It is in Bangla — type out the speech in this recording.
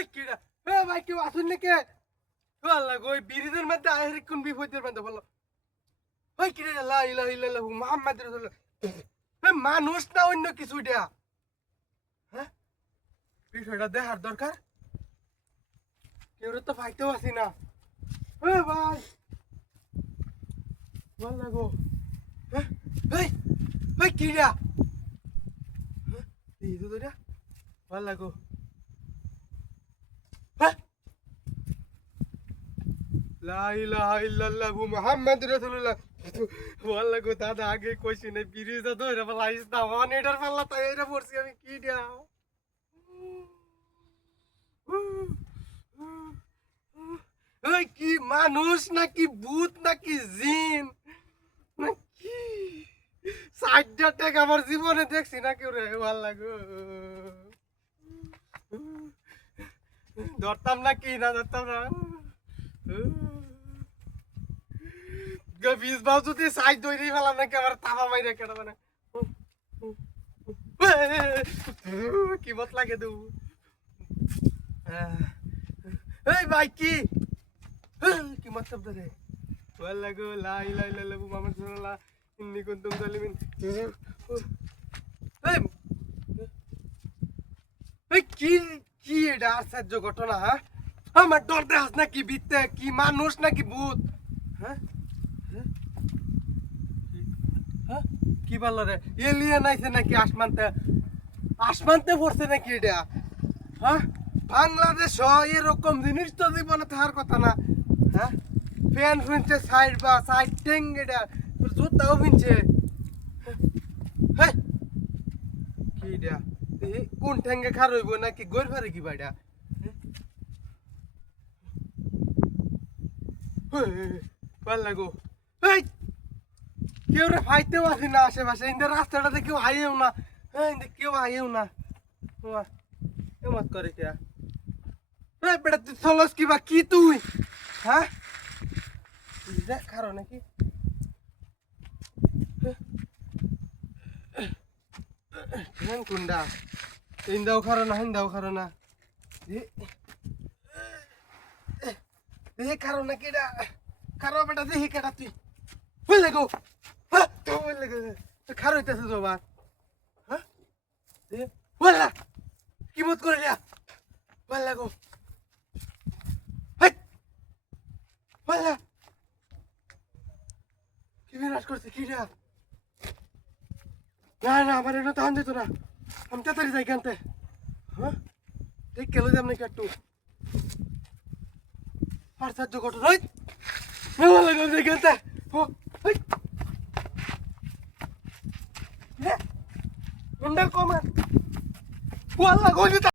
ওই কিরা ভাই কেউ আসুন নাকি আল্লাহ গো ওই ব্রিজের মধ্যে আহের কোন বিপদের মধ্যে বলো ওই কিরা লা ইলাহা ইল্লাল্লাহু মুহাম্মাদুর রাসূলুল্লাহ মানুষ না অন্য কিছু এটা হ্যাঁ বিষয়টা দেখার দরকার কেউ তো ফাইতেও আসি না ভাই ভাল লাগো এই কিরা এই তো তোরা ভাল লাগো লা ইলাহা ইল্লাল্লাহু মুহাম্মাদুর রাসূলুল্লাহ ভাল লাগো দাদা আগে কইছি না ব্রিজটা ধরে ফেলাইস না ওয়ান এটার পাল্লা তাই এটা পড়ছি আমি কি দিয়া ওই কি মানুষ নাকি ভূত নাকি জিন নাকি সাইডটা টেক আমার জীবনে দেখছি না কেউ রে ভাল লাগো ধরতাম না কি না ধরতাম না বিশ বাউ যদি সাইড দইরি ফেলাম নাকি আমার তাবা মাইরে কেটে মানে কি মত লাগে দু এই ভাই কি কি মতলব রে ভাল লাগো লা ইলাহা ইল্লাল্লাহু মুহাম্মাদুর রাসূলুল্লাহ ইন্নী কুনতুম জালিমিন এই কি কি এটা আশ্চর্য ঘটনা হ্যাঁ আমার ডর দেখাস নাকি বিতে কি মানুষ নাকি ভূত হ্যাঁ কি বললো রে এলিয়েন আইছে নাকি আসমানতে পড়ছে নাকি এটা হ্যাঁ বাংলাদেশ এরকম জিনিস তো জীবনে থাকার কথা না হ্যাঁ ফ্যান ফিনছে সাইড বা সাইড টেং এটা জুতাও ফিনছে হ্যাঁ কি এটা কোন ঠেঙ্গে খার হইব নাকি গোর ফারে কি বাড়া ভাল লাগো এই কেউ রে ফাইতেও আসি না আশেপাশে ইন্দের রাস্তাটাতে কেউ হাইয়েও না হ্যাঁ কেউ হাইয়েও না এমত করে কে বেটা তুই চলস কি বা কি তুই হ্যাঁ খারো নাকি কুন্ডা ইন্দাও খারো না হিন্দাও খারো না খারো নাকি এটা খারো বেটা দেখি কেটা তুই বলে গো খারো হইতেছে তো আবার হ্যাঁ বললা কি মত করে লিয়া বললা গো বললা কি বিনাশ করছে কি রে না না আমার এটা তাহন যেত না আমি তাড়াতাড়ি যাই কেনতে হ্যাঁ ঠিক কেলো যাম নাকি একটু আর সাহায্য ঘটনা ভালো লাগলো যাই কেনতে Unda koma. Wala ko dito